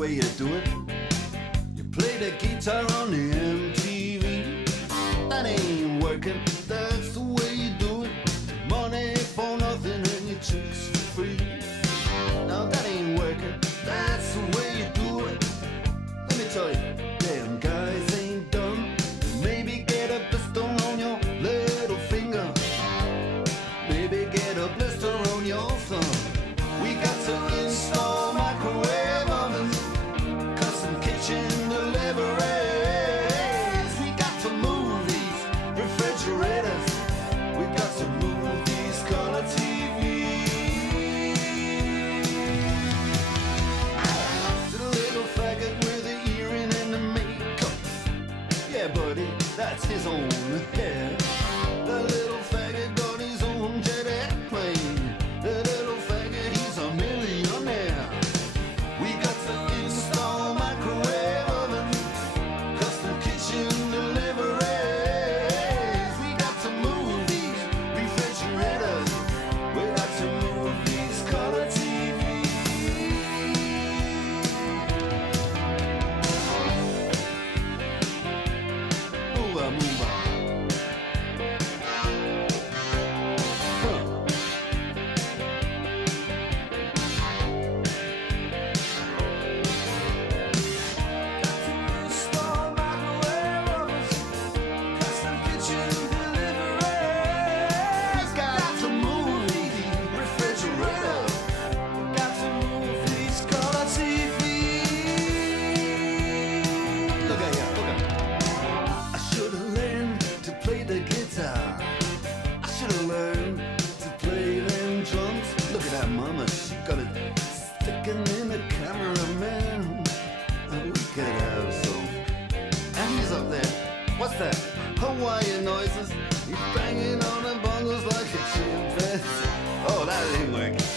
way you do it. You play the guitar on the MTV. That ain't working, that's the way you do it. Money for nothing and your chicks for free. Now that ain't working, that's the way you do it. Let me tell you, damn guys ain't dumb. Maybe get a blister on your little finger. Maybe get a blister on your thumb. We got to install microwave ovens, custom kitchen deliveries. We got to move these refrigerators. We got to move these color TVs. To the little faggot with the earring and the makeup. Yeah, buddy, that's his own hair. The little faggot got his own jet airplane. The little faggot, he's a millionaire. We got to install microwave oven, custom kitchen deliveries. We got to move these refrigerators. We got to move these color TVs. Move on, move on. Mama, she got it sticking in the cameraman. Oh, we could have some. And he's up there. What's that? Hawaiian noises. He's banging on the bongos like a chimpanzee. Oh, that ain't working.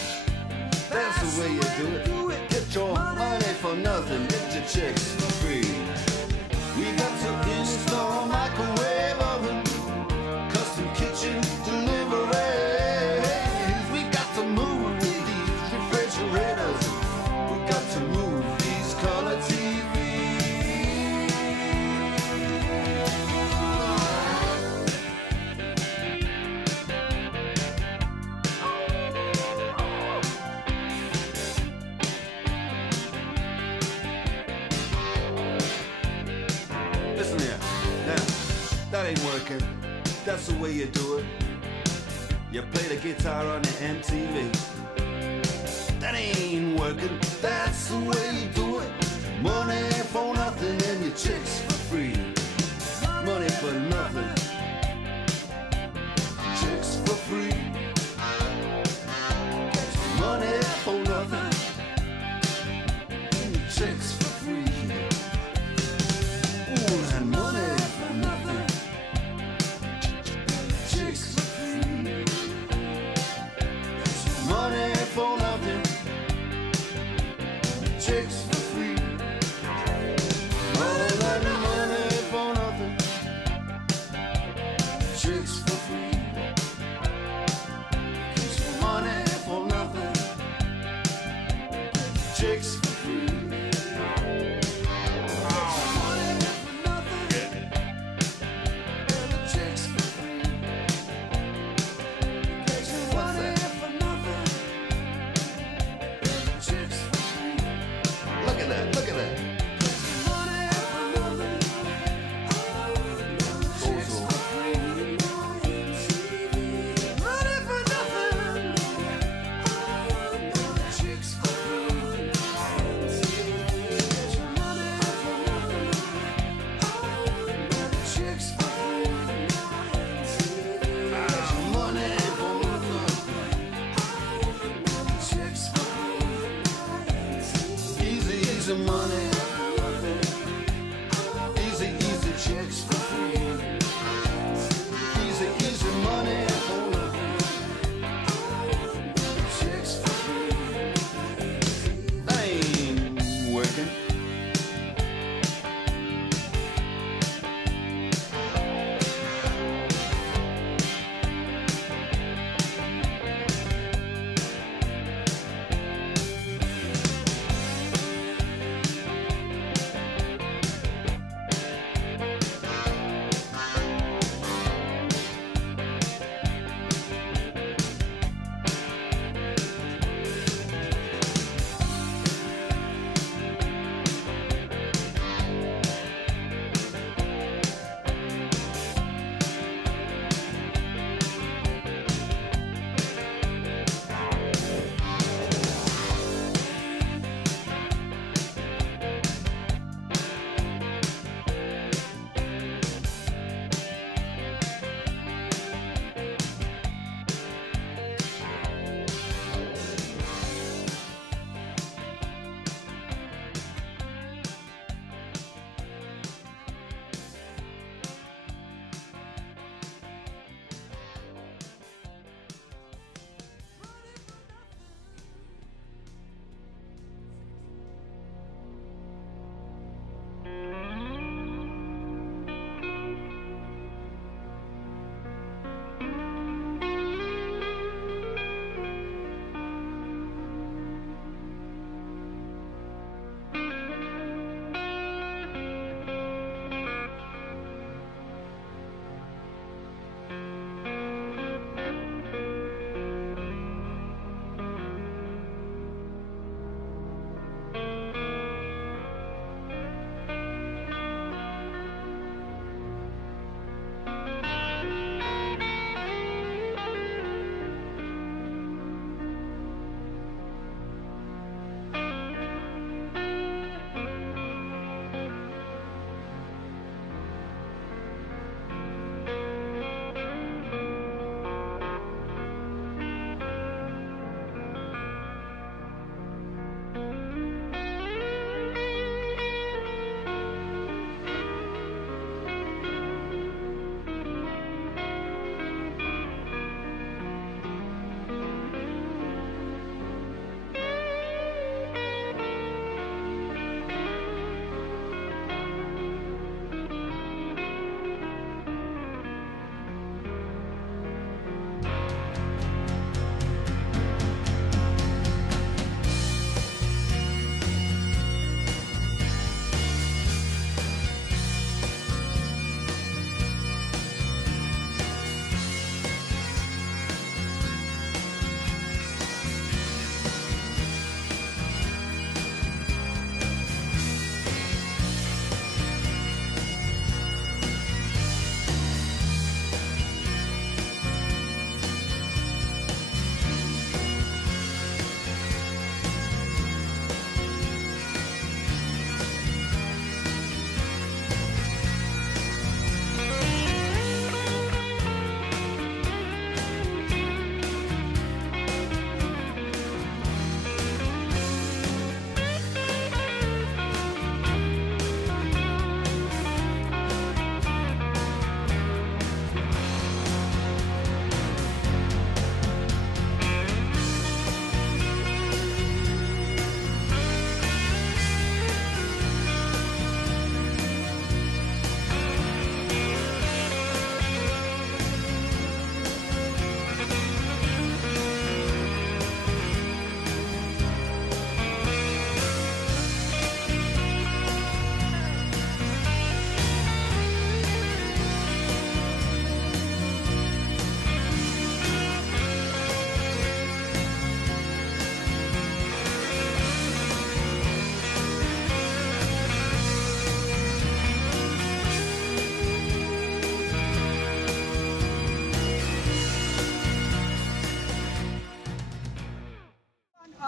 That's the way you do it. Get your money for nothing. Get your chicks for free. We got to install microwave oven, custom kitchen deliveries. We got to move these refrigerators. We got to move these color TVs. Listen here, now, that ain't working. That's the way you do it. You play the guitar on the MTV. That ain't working. That's the way you do it. Money for nothing and your chicks for free. Money for nothing, chicks for free. Money for nothing, chicks for free. Ooh, and money for nothing, chicks for free. Money for nothing, chicks for free. All that money for nothing, chicks for free. Money for nothing, chicks for free. Look at that. Easy money, easy chicks for free. Easy money for nothing, chicks for free. That ain't working.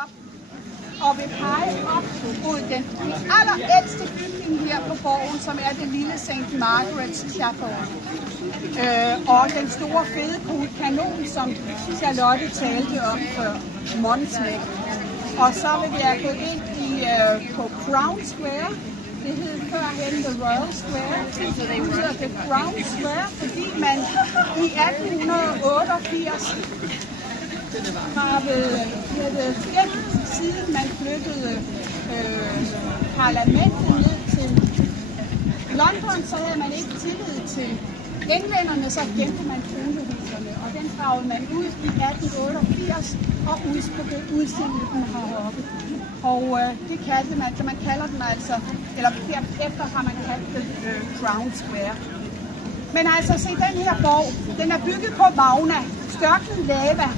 op og vil pege op mod den allerældste bygning her på borgen, som er det lille St. Margaret's Chapel. Og den store fede kanon, som Charlotte talte om før, Montsmæk. Og så vil jeg gå ind på Crown Square. Det hed førhen The Royal Square. Det hedder The Crown Square, fordi man i 1888 har været siden man flyttede parlamentet ned til London, så havde man ikke tillid til englænderne, så gemte man kronjuvelerne, og den gravede man ud i 1888 og udstillede den heroppe. Og det kaldte man, så man kalder den altså, eller derefter har man kaldt den Crown Square. Men altså, se den her borg, den er bygget på magna, størknet lava,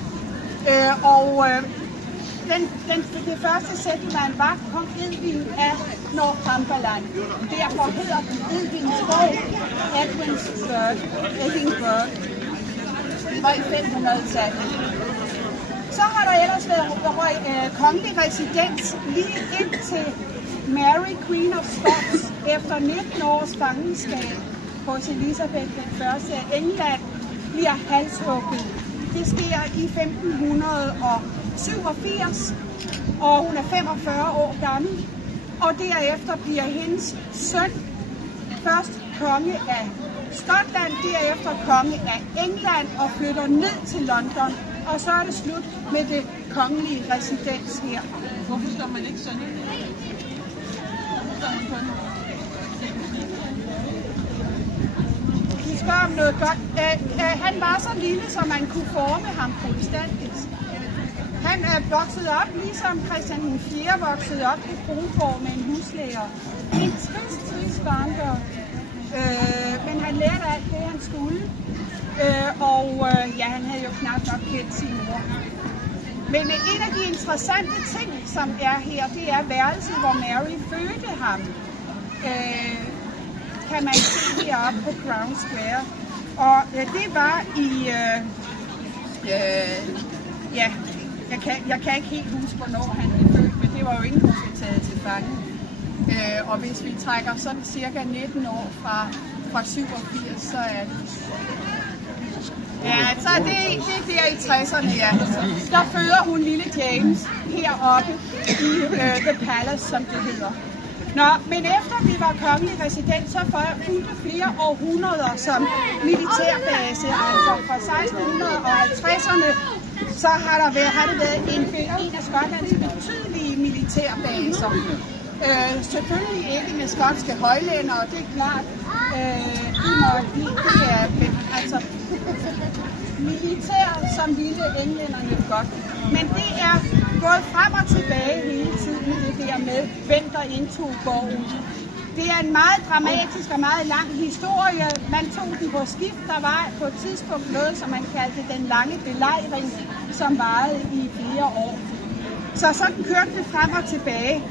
det første settlement var kong Edvin af Northumberland. Derfor hedder den Edvinsborg, Edinburgh. Det var i 500-tallet. Så har der ellers været kongelig residens lige indtil Mary, Queen of Scots, efter 19 års fangenskab hos Elisabeth I af England, bliver halshugget. Det sker i 1587, og hun er 45 år gammel, og derefter bliver hendes søn først konge af Skotland, derefter konge af England og flytter ned til London, og så er det slut med det kongelige residens her. Hvorfor står man ikke sådan? De spørger om noget godt. Han var så lille, så man kunne forme ham protestantisk. Han er vokset op, ligesom Christian 4 voksede op i Kronborg med en huslærer. En trist barndom. Men han lærte alt det, han skulle. Han havde jo knap nok kendt sin mor. Men en af de interessante ting, som er her, det er værelset, hvor Mary fødte ham. Kan man se heroppe på Crown Square. Og det var i... Jeg kan ikke helt huske, hvornår han blev født, men det var jo ingen, der blev taget til fange. Og hvis vi trækker sådan cirka 19 år fra 87, så er det... Ja, så det der i 60'erne, ja. Der føder hun lille James heroppe i The Palace, som det hedder. Nå, men efter vi var kongelig resident, så fulgte flere århundreder som militærbase, altså fra 1650'erne, så har det været en af Skotlands betydelige militærbaser. Selvfølgelig ikke med skotske højlændere, det er klart. Det er altså militær, som ville englænderne godt. Men det er gået frem og tilbage hele tiden, det der med, hvem der indtog borgen. Det er en meget dramatisk og meget lang historie. Man tog den på skift. Der var på et tidspunkt noget, som man kaldte den lange belejring, som varede i flere år. Så sådan kørte det frem og tilbage.